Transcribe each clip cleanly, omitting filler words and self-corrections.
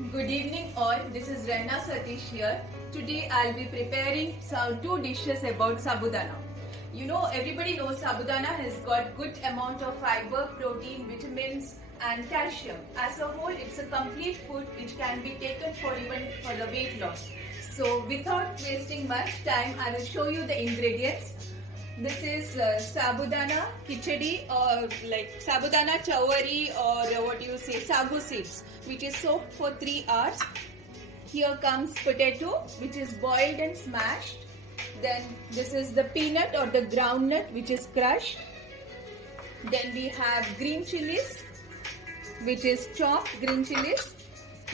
Good evening all, this is Rena Satish here. Today I'll be preparing some two dishes about sabudana. You know, everybody knows sabudana has got good amount of fiber, protein, vitamins and calcium. As a whole, it's a complete food which can be taken for even for the weight loss. So without wasting much time, I will show you the ingredients. This is sabudana khichdi or like sabudana chawari or what you say sagu seeds, which is soaked for 3 hours. Here comes potato, which is boiled and smashed. Then this is the peanut or the groundnut, which is crushed. Then we have green chilies, which is chopped green chilies.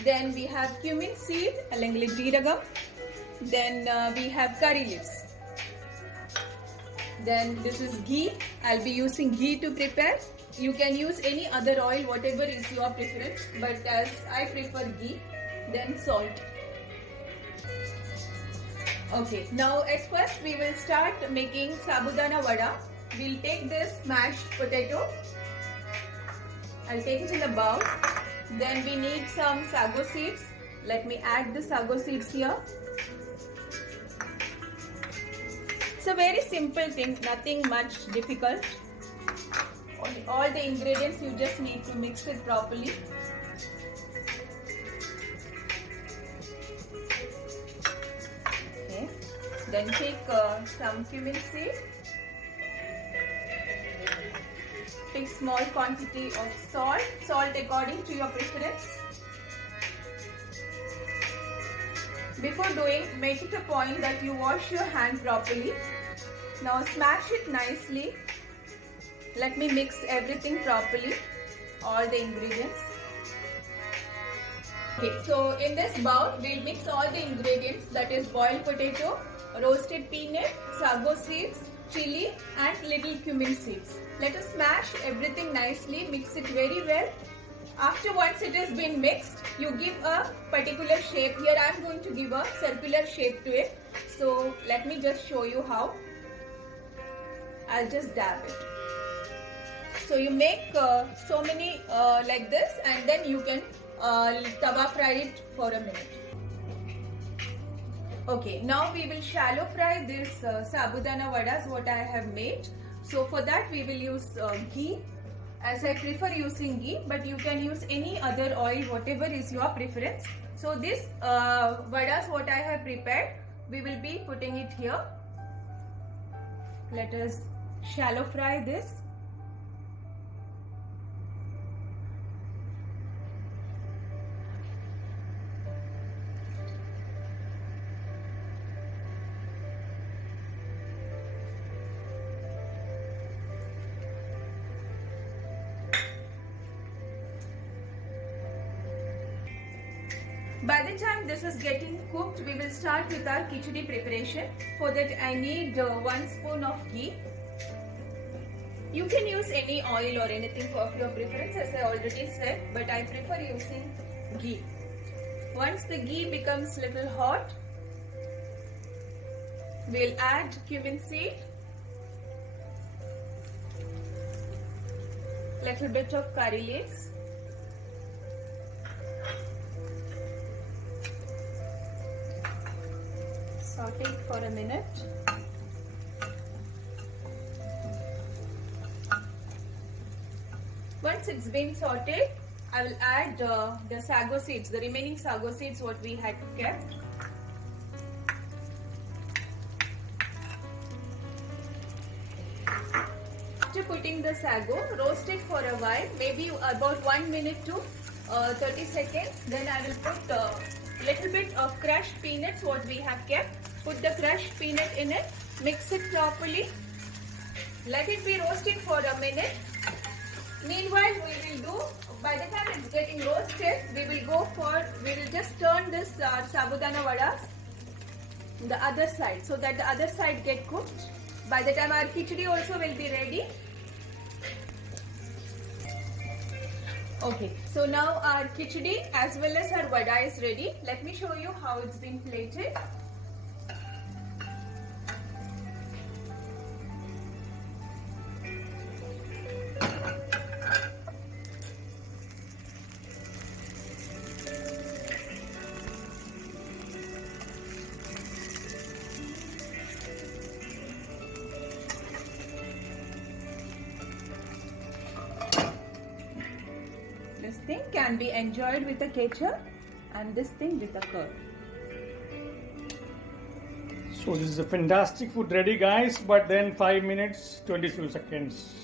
Then we have cumin seed, along jeeragam. Then we have curry leaves. Then this is ghee. I'll be using ghee to prepare. You can use any other oil, whatever is your preference, but as I prefer ghee. Then salt. Okay, now at first we will start making sabudana vada. We'll take this mashed potato. I'll take it in a bowl. Then we need some sago seeds. Let me add the sago seeds here. It's a very simple thing, nothing much difficult. All the ingredients, you just need to mix it properly. Okay. Then take some cumin seed. Take small quantity of salt according to your preference. Before doing, make it a point that you wash your hand properly. Now smash it nicely. Let me mix everything properly, all the ingredients. Okay, so in this bowl, we'll mix all the ingredients, that is boiled potato, roasted peanut, sago seeds, chili and little cumin seeds. Let us smash everything nicely, mix it very well. After once it has been mixed, you give a particular shape. Here I am going to give a circular shape to it. So let me just show you how. I'll just dab it. So you make so many like this, and then you can tawa fry it for a minute. Okay, now we will shallow fry this sabudana vadas what I have made. So for that we will use ghee. As I prefer using ghee, but you can use any other oil, whatever is your preference. So this vadas what I have prepared, we will be putting it here. Let us shallow fry this. By the time this is getting cooked, we will start with our khichdi preparation. For that I need 1 spoon of ghee. You can use any oil or anything of your preference, as I already said, but I prefer using ghee. Once the ghee becomes little hot, we'll add cumin seed, little bit of curry leaves, saute it for a minute. Once it's been sauteed, I will add the sago seeds, the remaining sago seeds what we had kept. After putting the sago, roast it for a while, maybe about 1 minute to 30 seconds. Then I will put little bit of crushed peanuts what we have kept. Put the crushed peanut in it, mix it properly. Let it be roasted for a minute. Meanwhile, we will do, by the time it's getting roasted, we will just turn this sabudana vadas the other side, so that the other side get cooked. By the time our khichdi also will be ready. Okay, so now our khichdi as well as our vada is ready. Let me show you how it's been plated. This thing can be enjoyed with a ketchup and this thing with a curd. So this is a fantastic food ready, guys. But then 5 minutes 22 seconds.